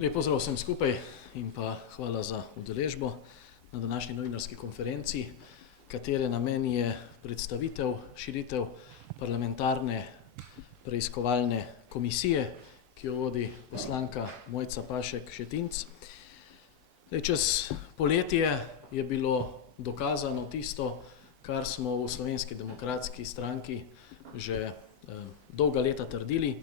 Lep pozdrav vsem skupaj in pa hvala za udeležbo na današnji novinarski konferenci, katere namen je predstavitev, širitev parlamentarne preiskovalne komisije, ki jo vodi poslanka Mojca Pašek Šetinc. Čez poletje je bilo dokazano tisto, kar smo v Slovenski demokratski stranki že dolga leta trdili,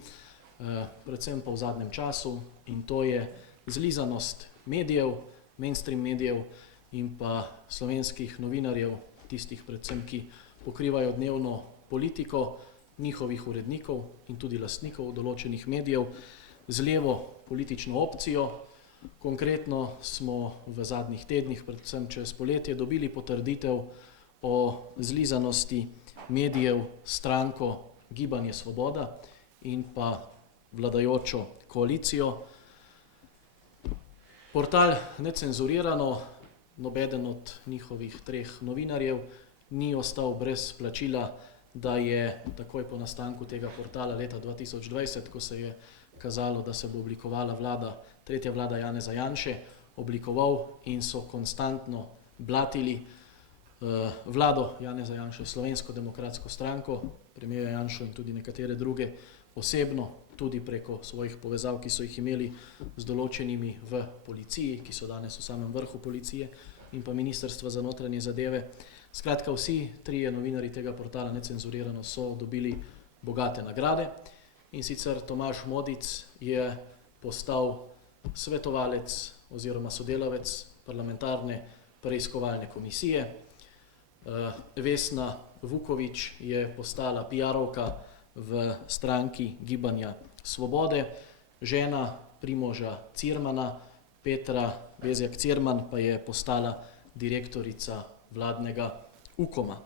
predvsem pa v zadnjem času, in to je zlizanost medijev, mainstream medijev in pa slovenskih novinarjev, tistih predvsem, ki pokrivajo dnevno politiko, njihovih urednikov in tudi lastnikov določenih medijev z levo politično opcijo. Konkretno smo v zadnjih tednih, predvsem čez poletje, dobili potrditev o zlizanosti medijev stranko Gibanje Svoboda in pa vladajočo koalicijo. Portal Necenzurirano, nobeden od njihovih treh novinarjev, ni ostal brez plačila, da je takoj po nastanku tega portala leta 2020, ko se je kazalo, da se bo oblikovala vlada, tretja vlada Janeza Janše, oblikoval in so konstantno blatili vlado Janeza Janše, Slovensko demokratsko stranko, premierja Janšo in tudi nekatere druge osebno, tudi preko svojih povezav, ki so jih imeli z določenimi v policiji, ki so danes v samem vrhu policije in pa Ministrstva za notranje zadeve. Skratka, vsi trije novinarji tega portala Necenzurirano so dobili bogate nagrade, in sicer Tomaž Modic je postal svetovalec oziroma sodelavec parlamentarne preiskovalne komisije, Vesna Vuković je postala PR-ovka v stranki Gibanja Svobode, žena Primoža Cirmana, Petra Bezjak Cirman, pa je postala direktorica vladnega Ukoma.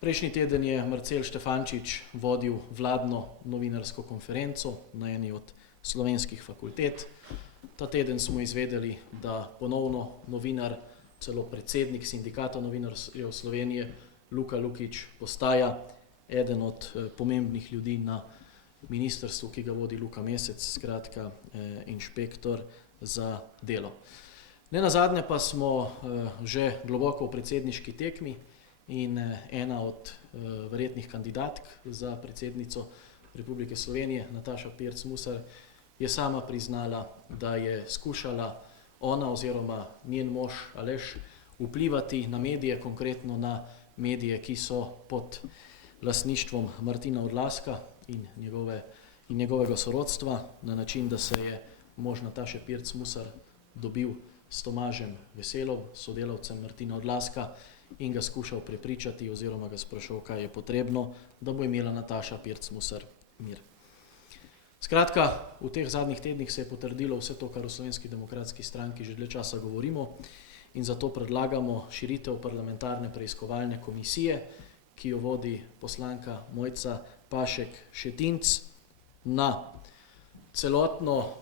Prejšnji teden je Marcel Štefančič vodil vladno novinarsko konferenco na eni od slovenskih fakultet. Ta teden smo izvedeli, da ponovno novinar, celo predsednik Sindikata novinarjev Slovenije, Luka Lukić, postaja eden od pomembnih ljudi na ministrstvu, ki ga vodi Luka Mesec, skratka inšpektor za delo. Nenazadnje pa smo že globoko v predsedniški tekmi in ena od verjetnih kandidatk za predsednico Republike Slovenije, Nataša Pirc Musar, je sama priznala, da je skušala ona oziroma njen mož Aleš vplivati na medije, konkretno na medije, ki so pod lastništvom Martina Odlazka in njegovega sorodstva, na način, da se je mož Nataše Pirc Musar dobil s Tomažem Veselom, sodelavcem Martina Odlazka, in ga skušal prepričati oziroma ga sprašal, kaj je potrebno, da bo imela Nataša Pirc Musar mir. Skratka, v teh zadnjih tednih se je potrdilo vse to, kar v Slovenski demokratski stranki že dlje časa govorimo, in zato predlagamo širitev parlamentarne preiskovalne komisije, ki jo vodi poslanka Mojca Pašek Šetinc, na celotno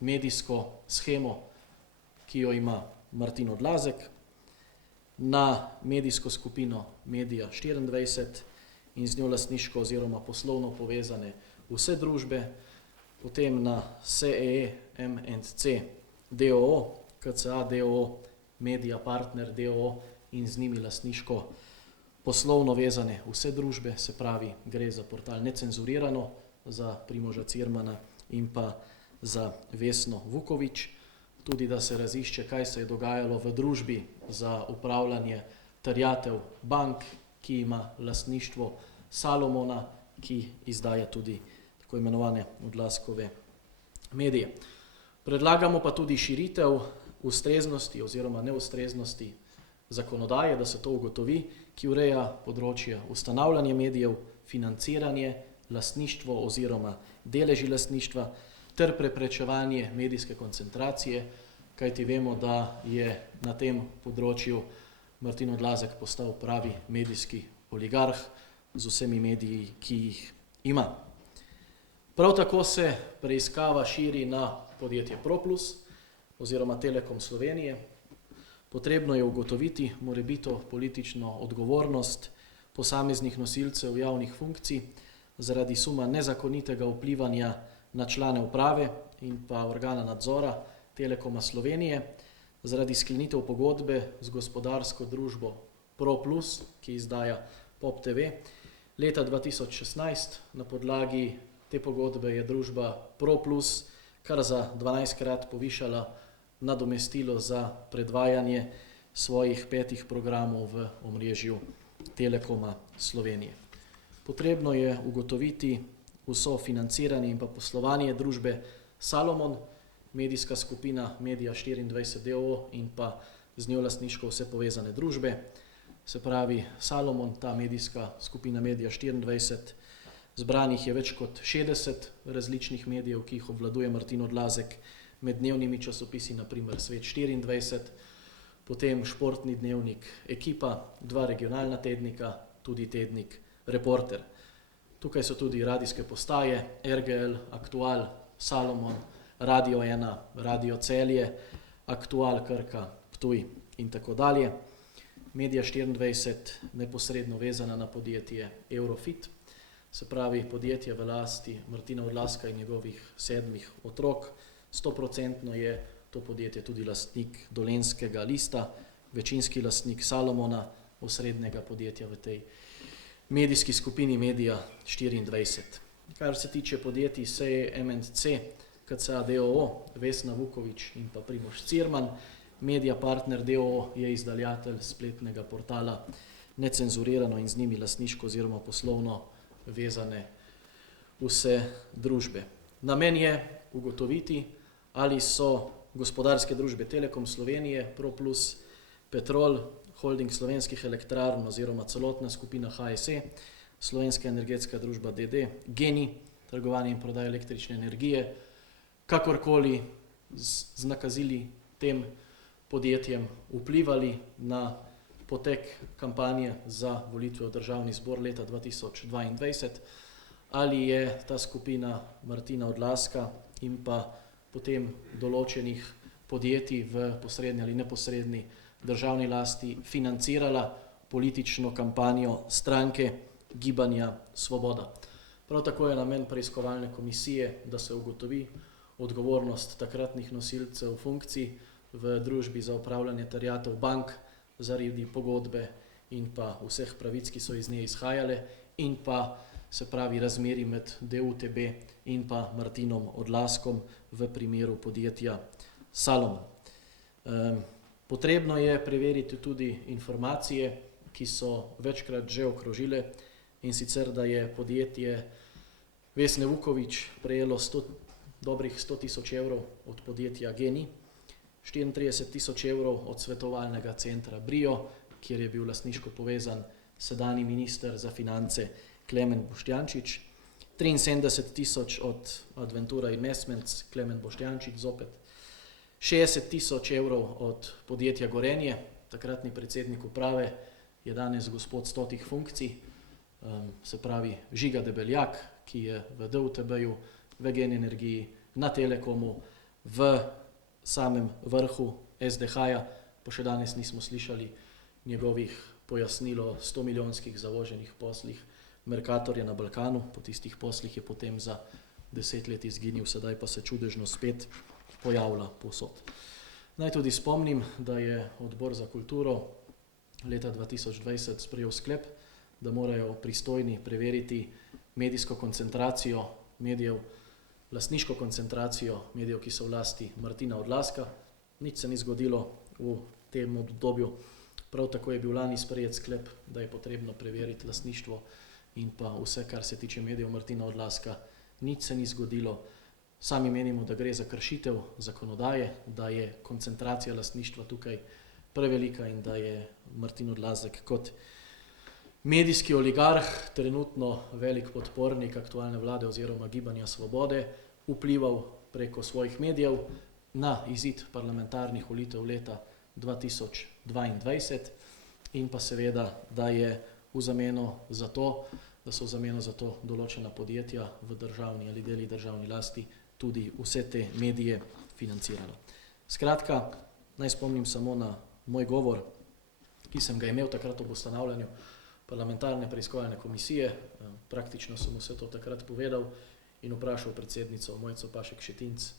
medijsko shemo, ki jo ima Martin Odlazek, na medijsko skupino Media 24 in z njo lastniško oziroma poslovno povezane vse družbe, potem na SEE M&C DOO, KCA DOO, Media Partner DOO in z njimi lastniško poslovno vezane vse družbe, se pravi, gre za portal Necenzurirano, za Primoža Cirmana in pa za Vesno Vuković, tudi da se razišče, kaj se je dogajalo v družbi za upravljanje terjatev bank, ki ima lastništvo Salomona, ki izdaja tudi tako imenovane Odlazkove medije. Predlagamo pa tudi širitev ustreznosti oziroma neustreznosti zakonodaje, da se to ugotovi, ki ureja področje ustanavljanja medijev, financiranje, lastništvo oziroma deleži lastništva ter preprečevanje medijske koncentracije, kajti vemo, da je na tem področju Martin Odlazek postal pravi medijski oligarh z vsemi mediji, ki jih ima. Prav tako se preiskava širi na podjetje Proplus oziroma Telekom Slovenije. Potrebno je ugotoviti morebito politično odgovornost posameznih nosilcev javnih funkcij zaradi suma nezakonitega vplivanja na člane uprave in pa organa nadzora Telekoma Slovenije zaradi sklenitev pogodbe z gospodarsko družbo ProPlus, ki izdaja POP TV. Leta 2016 na podlagi te pogodbe je družba ProPlus kar za 12-krat povišala nadomestilo za predvajanje svojih 5 programov v omrežju Telekoma Slovenije. Potrebno je ugotoviti vso financiranje in pa poslovanje družbe Salomon, medijska skupina Media 24 d.o.o. in pa z njo lastniško vse povezane družbe. Se pravi, Salomon, ta medijska skupina Media 24, zbranih je več kot 60 različnih medijev, ki jih obvladuje Martin Odlazek, med dnevnimi časopisi, naprimer Svet 24, potem športni dnevnik Ekipa, 2 regionalna tednika, tudi tednik Reporter. Tukaj so tudi radijske postaje, RGL, Aktual, Salomon, Radio 1, Radio Celje, Aktual, Krka, Ptuj in tako dalje. Media 24 neposredno vezana na podjetje Eurofit, se pravi podjetje v lasti Martina Odlazka in njegovih 7 otrok. 100% je to podjetje tudi lastnik Dolenjskega lista, večinski lastnik Salomona, osrednjega podjetja v tej medijski skupini Media 24. Kar se tiče podjetij SEE, MNC, KCA d.o.o., Vesna Vuković in pa Primož Cirman, Media Partner d.o.o. je izdajatelj spletnega portala Necenzurirano in z njimi lastniško oziroma poslovno vezane vse družbe. Namen je ugotoviti, ali so gospodarske družbe Telekom Slovenije, ProPlus, Petrol, Holding Slovenskih elektrarn oziroma celotna skupina HSE, Slovenska energetska družba d.d., GEN-I, trgovanje in prodaja električne energije, kakorkoli z nakazili tem podjetjem vplivali na potek kampanje za volitve v državni zbor leta 2022, ali je ta skupina Martina Odlazka in pa potem določenih podjetij v posredni ali neposredni državni lasti financirala politično kampanjo stranke Gibanja Svoboda. Prav tako je namen preiskovalne komisije, da se ugotovi odgovornost takratnih nosilcev funkcij v družbi za upravljanje terjatev bank zaradi pogodbe in pa vseh pravic, ki so iz nje izhajale, in pa se pravi razmeri med DUTB in pa Martinom Odlazkom v primeru podjetja Salomon. Potrebno je preveriti tudi informacije, ki so večkrat že okrožile, in sicer, da je podjetje Vesne Vuković prejelo dobrih 100.000 evrov od podjetja GEN-I, 34.000 evrov od svetovalnega centra Brio, kjer je bil lastniško povezan sedanji minister za finance Klemen Boštjančič, 73.000 od Adventura Investments Klemen Boštjančič zopet, 60.000 evrov od podjetja Gorenje, takratni predsednik uprave je danes gospod 100 funkcij, se pravi Žiga Debeljak, ki je v DUTB-ju, v GEN Energiji, na Telekomu, v samem vrhu SDH-ja, pa še danes nismo slišali njegovih pojasnil o 100-milijonskih zavoženih poslih Mercatorja na Balkanu. Po tistih poslih je potem za 10 let izginil, sedaj pa se čudežno spet pojavlja povsod. Naj tudi spomnim, da je Odbor za kulturo leta 2020 sprejel sklep, da morajo pristojni preveriti medijsko koncentracijo medijev, lastniško koncentracijo medijev, ki so v lasti Martina Odlazka. Nič se ni zgodilo v tem obdobju. Prav tako je bil lani sprejet sklep, da je potrebno preveriti lastništvo in pa vse, kar se tiče medijev Martina Odlazka. Nič se ni zgodilo. Sami menimo, da gre za kršitev zakonodaje, da je koncentracija lastništva tukaj prevelika in da je Martin Odlazek kot medijski oligarh, trenutno velik podpornik aktualne vlade oziroma Gibanja Svobode, vplival preko svojih medijev na izid parlamentarnih volitev leta 2022 in pa seveda, da je v zameno za to, da so v zameno za to določena podjetja v državni ali deli državni lasti tudi vse te medije financirala. Skratka, naj spomnim samo na moj govor, ki sem ga imel takrat ob ustanavljanju parlamentarne preiskovalne komisije. Praktično sem vse to takrat povedal in vprašal predsednico Mojco Pašek Šetinc,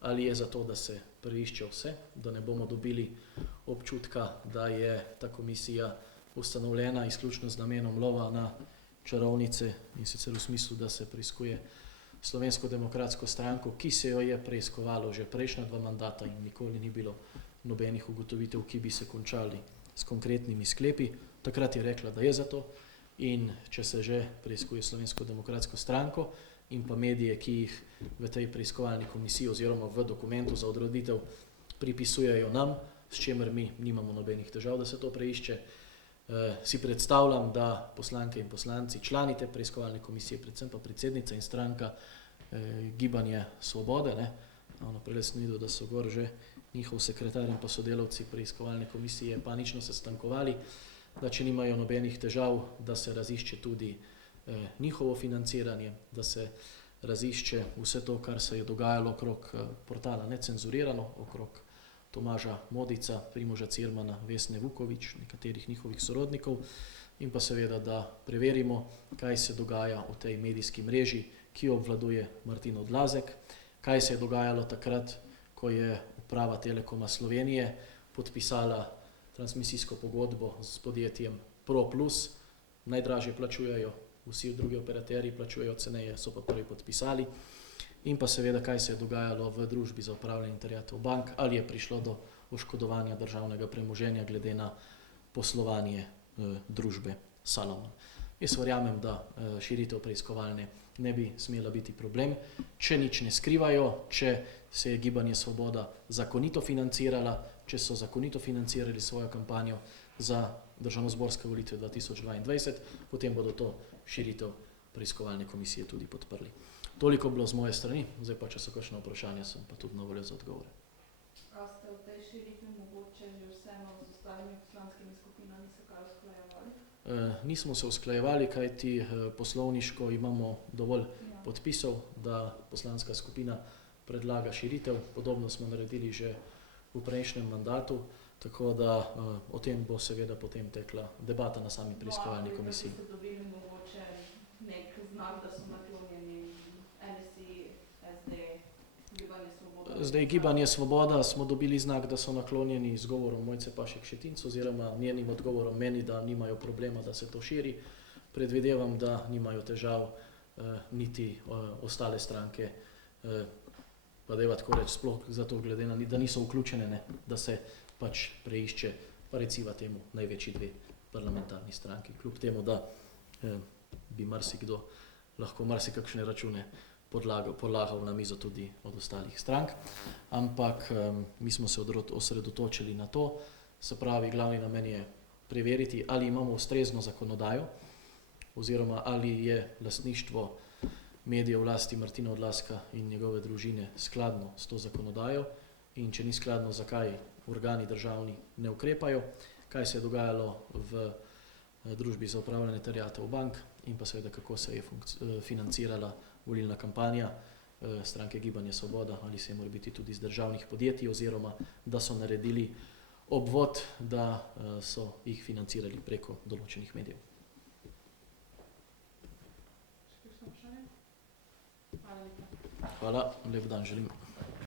ali je za to, da se preišče vse, da ne bomo dobili občutka, da je ta komisija ustanovljena izključno z namenom lova na čarovnice, in sicer v smislu, da se preiskuje Slovensko demokratsko stranko, ki se jo je preiskovalo že prejšnja 2 mandata in nikoli ni bilo nobenih ugotovitev, ki bi se končali s konkretnimi sklepi. Takrat je rekla, da je za to, in če se že preiskuje Slovensko demokratsko stranko in pa medije, ki jih v tej preiskovalni komisiji oziroma v dokumentu za odreditev pripisujejo nam, s čimer mi nimamo nobenih težav, da se to preišče. Si predstavljam, da poslanke in poslanci, člani te preiskovalne komisije, predvsem pa predsednica in stranka Gibanje Svobode, prej sem videl, da so gor že njihov sekretar in pa sodelavci preiskovalne komisije panično sestankovali, da če nimajo nobenih težav, da se razišče tudi njihovo financiranje, da se razišče vse to, kar se je dogajalo okrog portala Necenzurirano, okrog Tomaža Modica, Primoža Cirmana, Vesne Vuković, nekaterih njihovih sorodnikov, in pa seveda, da preverimo, kaj se dogaja v tej medijski mreži, ki jo obvladuje Martin Odlazek, kaj se je dogajalo takrat, ko je uprava Telekoma Slovenije podpisala transmisijsko pogodbo s podjetjem ProPlus, najdražje plačujejo, vsi drugi operaterji plačujejo ceneje, so pa prvi podpisali. In pa seveda, kaj se je dogajalo v družbi za upravljanje terjatev bank, ali je prišlo do oškodovanja državnega premoženja glede na poslovanje družbe Salomon. Jaz verjamem, da širitev preiskovalne ne bi smela biti problem, če nič ne skrivajo, če se je Gibanje Svoboda zakonito financirala, če so zakonito financirali svojo kampanjo za državnozborske volitve 2022, potem bodo to širitev preiskovalne komisije tudi podprli. Toliko bilo z moje strani, zdaj pa, če so kakšne vprašanja, sem pa tudi na voljo za odgovore. A ste v tej širitvi mogoče že vseeno z ostalimi poslanskimi skupinami se kaj usklajevali? Nismo se usklajevali, kajti poslovniško imamo dovolj podpisov, da poslanska skupina predlaga širitev. Podobno smo naredili že v prejšnjem mandatu, tako da o tem bo seveda potem tekla debata na sami preiskovalni komisiji. Ste dobili mogoče nek znak, da so naklonjeni NSI, SD, Gibanje Svoboda? Zdaj, Gibanje Svoboda smo dobili znak, da so naklonjeni z govorom Mojce Pašek Šetinc oziroma njenim odgovorom meni, da nimajo problema, da se to širi. Predvidevam, da nimajo težav niti ostale stranke, pa deva tako reči, sploh zato glede na, da niso vključene, da se pač preišče, pa reciva temu, največji 2 parlamentarni stranki. Kljub temu, da bi marsikdo lahko marsikakšne račune podlagal na mizo tudi od ostalih strank, ampak mi smo se osredotočili na to, se pravi, glavni namen je preveriti, ali imamo ustrezno zakonodajo, oziroma ali je lastništvo medijev v lasti Martina Odlazka in njegove družine skladno s to zakonodajo, in če ni skladno, zakaj organi državni ne ukrepajo, kaj se je dogajalo v družbi za upravljanje terjatev bank in pa seveda, kako se je financirala volilna kampanja stranke Gibanje Svoboda, ali se je mora biti tudi iz državnih podjetij, oziroma da so naredili obvod, da so jih financirali preko določenih medijev. Hvala, lep dan želim.